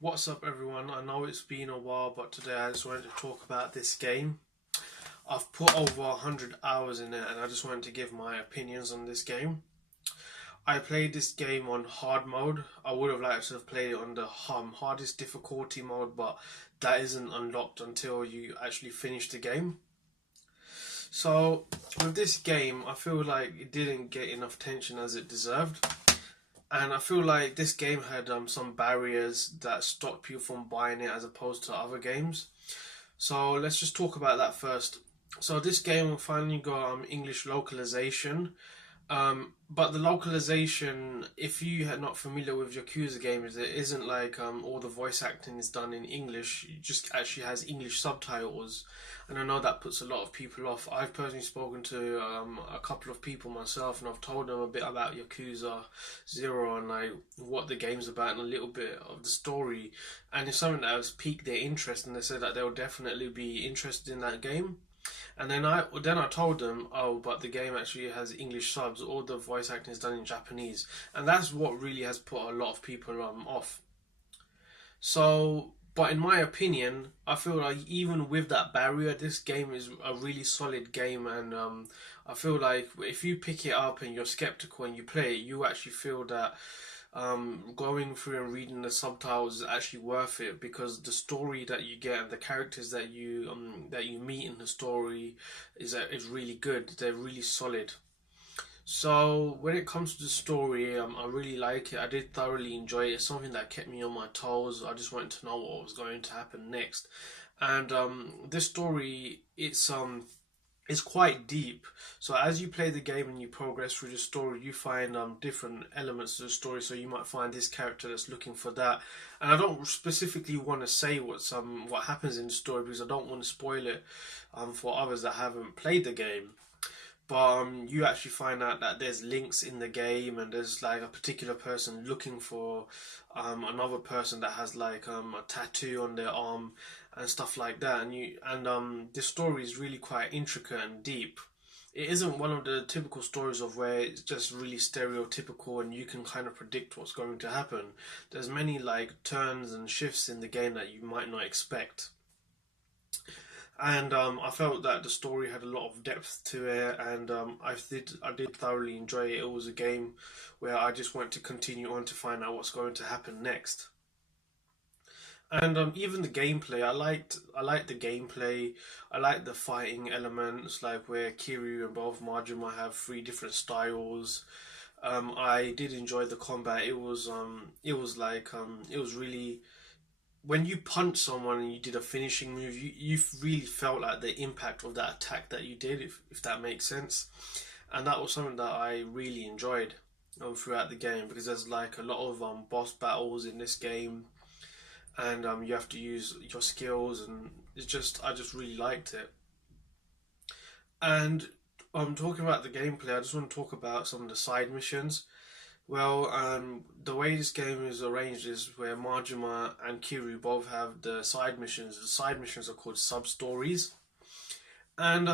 What's up, everyone? I know it's been a while, but today I just wanted to talk about this game. I've put over 100 hours in it, and I just wanted to give my opinions on this game. I played this game on hard mode. I would have liked to have played it on the hardest difficulty mode, but that isn't unlocked until you actually finish the game. So, with this game, I feel like it didn't get enough attention as it deserved. And I feel like this game had some barriers that stopped people from buying it as opposed to other games. So let's just talk about that first. So this game finally got English localization. But the localization, if you are not familiar with Yakuza games, it isn't like all the voice acting is done in English. It just actually has English subtitles, and I know that puts a lot of people off. I've personally spoken to a couple of people myself, and I've told them a bit about Yakuza Zero and like what the game's about and a little bit of the story, and it's something that has piqued their interest, and they said that they'll definitely be interested in that game. And then I told them, oh, but the game actually has English subs. All the voice acting is done in Japanese, and that's what really has put a lot of people off. So, but in my opinion, I feel like even with that barrier, this game is a really solid game, and I feel like if you pick it up and you're skeptical and you play it, you actually feel that going through and reading the subtitles is actually worth it because the story that you get and the characters that you meet in the story is really good. They're really solid. So when it comes to the story, I really like it. I did thoroughly enjoy it. It's something that kept me on my toes. I just wanted to know what was going to happen next. And this story, it's quite deep. So as you play the game and you progress through the story, you find different elements to the story. So you might find this character that's looking for that. And I don't specifically want to say what happens in the story because I don't want to spoil it for others that haven't played the game. But you actually find out that there's links in the game, and there's like a particular person looking for another person that has like a tattoo on their arm and stuff like that. And this story is really quite intricate and deep. It isn't one of the typical stories of where it's just really stereotypical and you can kind of predict what's going to happen. There's many like turns and shifts in the game that you might not expect. And I felt that the story had a lot of depth to it, and I did thoroughly enjoy it. It was a game where I just want to continue on to find out what's going to happen next. And even the gameplay, I liked the gameplay. I liked the fighting elements, like where Kiryu and both Majima have three different styles. I did enjoy the combat. It was really when you punch someone and you did a finishing move, you really felt like the impact of that attack that you did, if that makes sense. And that was something that I really enjoyed throughout the game because there's like a lot of boss battles in this game, and you have to use your skills, and I just really liked it. And talking about the gameplay, I just want to talk about some of the side missions. Well, the way this game is arranged is where Majima and Kiryu both have the side missions. The side missions are called sub stories, and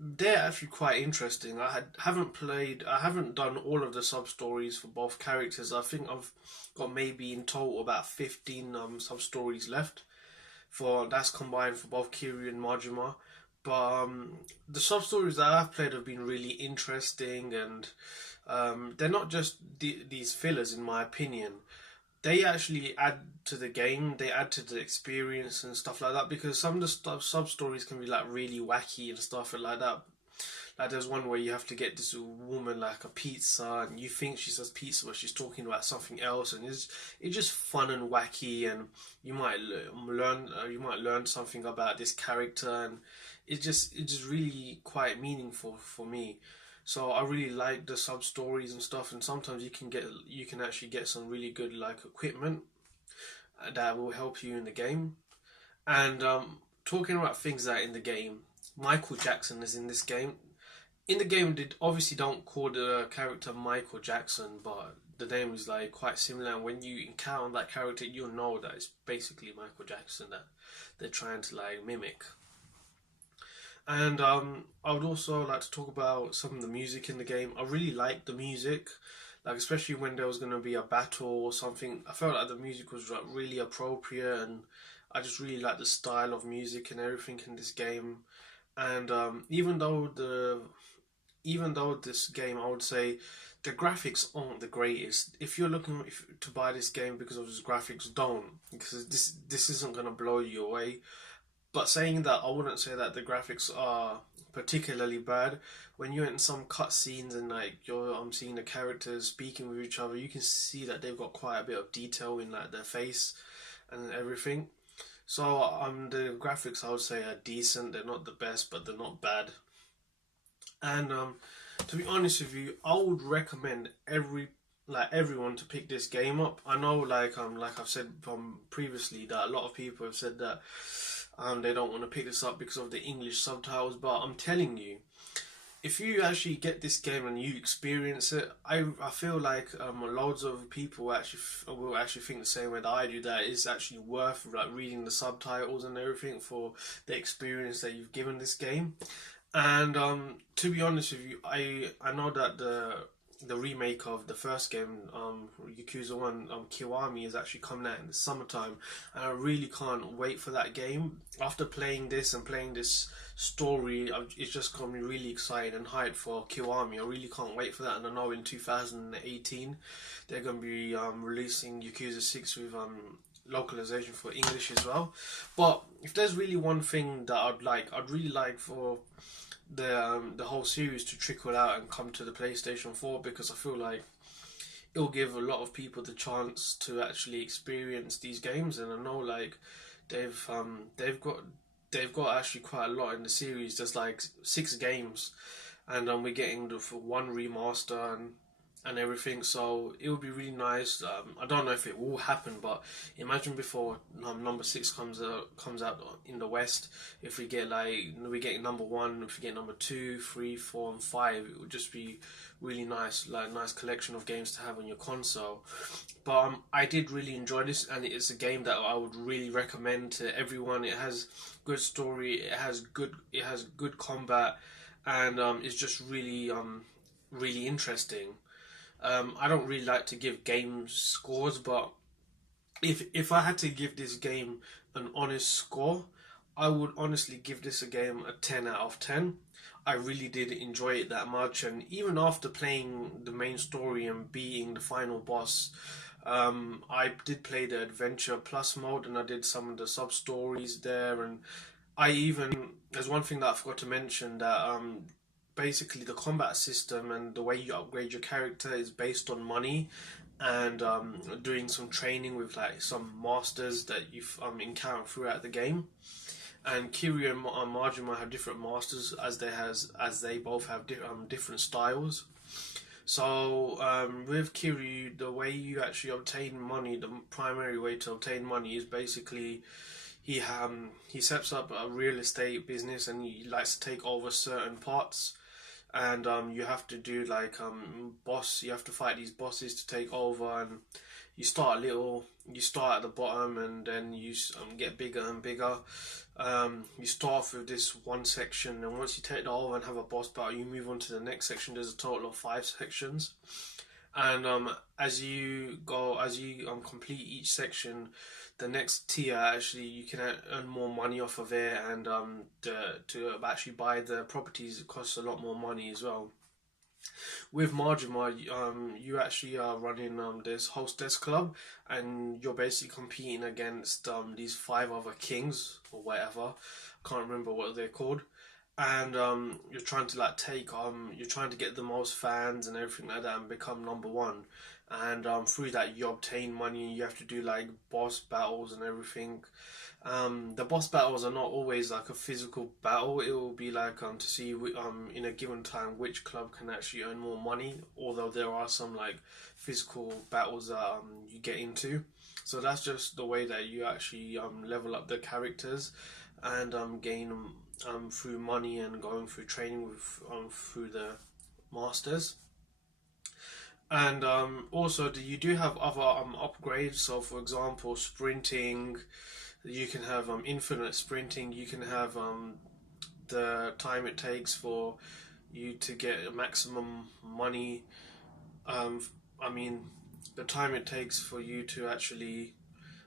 they're actually quite interesting. I haven't done all of the sub stories for both characters. I think I've got maybe in total about 15 sub stories left. For that's combined for both Kiryu and Majima. But the sub stories that I've played have been really interesting, and they're not just these fillers, in my opinion. They actually add to the game. They add to the experience and stuff like that. Because some of the sub stories can be like really wacky and stuff like that. Like there's one where you have to get this woman like a pizza, and you think she says pizza, but she's talking about something else, and it's just fun and wacky, and you might learn something about this character, and it's just really quite meaningful for me. So I really like the sub stories and stuff, and sometimes you can actually get some really good like equipment that will help you in the game. And talking about things that are in the game, Michael Jackson is in this game. In the game, they obviously don't call the character Michael Jackson, but the name is like quite similar. And when you encounter that character, you'll know that it's basically Michael Jackson that they're trying to like mimic. And I would also like to talk about some of the music in the game. I really like the music. like especially when there was going to be a battle or something. I felt like the music was like really appropriate, and I just really like the style of music and everything in this game. And even though this game, I would say the graphics aren't the greatest. If you're looking to buy this game because of its graphics, don't, because this isn't gonna blow you away. But saying that, I wouldn't say that the graphics are particularly bad. When you're in some cutscenes and like you're seeing the characters speaking with each other, you can see that they've got quite a bit of detail in like their face and everything. So the graphics I would say are decent. They're not the best, but they're not bad. And to be honest with you, I would recommend everyone to pick this game up. I know like I've said previously that a lot of people have said that they don't want to pick this up because of the English subtitles, but I'm telling you, if you actually get this game and you experience it, I feel like loads of people will actually think the same way that I do. That it's actually worth like reading the subtitles and everything for the experience that you've given this game. And to be honest with you, I know that the remake of the first game, Yakuza One, Kiwami, is actually coming out in the summertime, and I really can't wait for that game. After playing this and playing this story, it's just got me really excited and hyped for Kiwami. I really can't wait for that, and I know in 2018 they're going to be releasing Yakuza 6 with localization for English as well. But if there's really one thing that I'd really like for the whole series to trickle out and come to the PlayStation 4, because I feel like it'll give a lot of people the chance to actually experience these games. And I know like they've got actually quite a lot in the series. There's like 6 games, and we're getting the one remaster and everything. So it would be really nice. I don't know if it will happen, but imagine before number 6 comes out in the West, if we get number 1, if we get number 2, 3, 4, and 5, it would just be really nice, like nice collection of games to have on your console. But I did really enjoy this, and it's a game that I would really recommend to everyone. It has good story, it has good combat, and it's just really interesting. I don't really like to give game scores, but if I had to give this game an honest score, I would honestly give this a game a 10 out of 10. I really did enjoy it that much, and even after playing the main story and beating the final boss, I did play the Adventure Plus mode, and I did some of the sub stories there, and there's one thing that I forgot to mention, that basically the combat system and the way you upgrade your character is based on money, and doing some training with like some masters that you've encountered throughout the game. And Kiryu and Majima have different masters, as they both have different styles. So with Kiryu, the way you actually obtain money, the primary way to obtain money is basically he sets up a real estate business, and he likes to take over certain parts. And you have to do like you have to fight these bosses to take over, and you start at the bottom, and then you get bigger and bigger. You start off with this one section, and once you take that over and have a boss battle, you move on to the next section. There's a total of 5 sections, and as you complete each section, the next tier, actually you can earn more money off of it, and to actually buy the properties, it costs a lot more money as well. With Majima, you actually are running this hostess club, and you're basically competing against these 5 other kings or whatever. Can't remember what they're called. And you're trying to you're trying to get the most fans and everything like that, and become number 1. And through that you obtain money, and you have to do like boss battles and everything. The boss battles are not always like a physical battle. It will be like to see in a given time which club can actually earn more money, although there are some like physical battles that you get into. So that's just the way that you actually level up the characters, and gain through money and going through training with through the masters. And also you do have other upgrades. So for example, sprinting, you can have infinite sprinting. You can have the time it takes for you to get maximum money. I mean, the time it takes for you to actually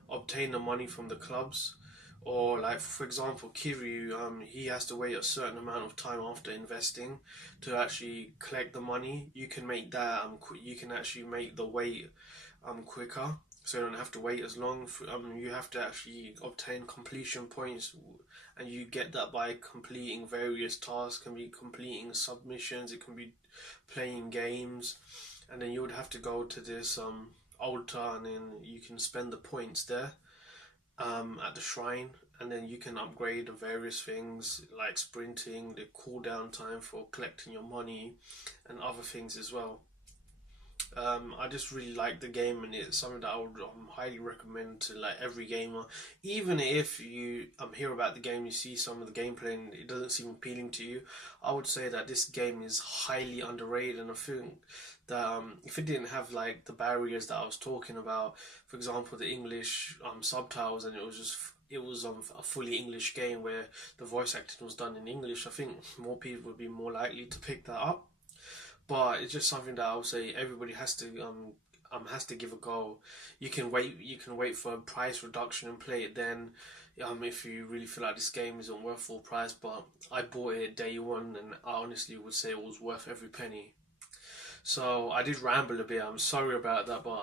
obtain the money from the clubs, or like for example Kiryu, he has to wait a certain amount of time after investing to actually collect the money. You can make that you can actually make the wait quicker, so you don't have to wait as long. You have to actually obtain completion points, and you get that by completing various tasks. It can be completing submissions, it can be playing games, and then you would have to go to this altar, and then you can spend the points there at the shrine, and then you can upgrade the various things like sprinting, the cooldown time for collecting your money, and other things as well. I just really like the game, and it's something that I would highly recommend to like every gamer. Even if you hear about the game, you see some of the gameplay, and it doesn't seem appealing to you, I would say that this game is highly underrated. And I think that if it didn't have like the barriers that I was talking about, for example, the English subtitles, and it was a fully English game where the voice acting was done in English, I think more people would be more likely to pick that up. But it's just something that I would say everybody has to give a go. You can wait for a price reduction and play it then, if you really feel like this game isn't worth full price. But I bought it day one, and I honestly would say it was worth every penny. So I did ramble a bit. I'm sorry about that, but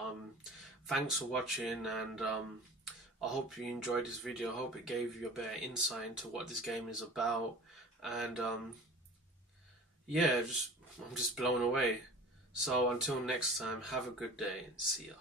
thanks for watching, and I hope you enjoyed this video. I hope it gave you a better insight into what this game is about, and yeah, I'm just blown away. So until next time, have a good day. See ya.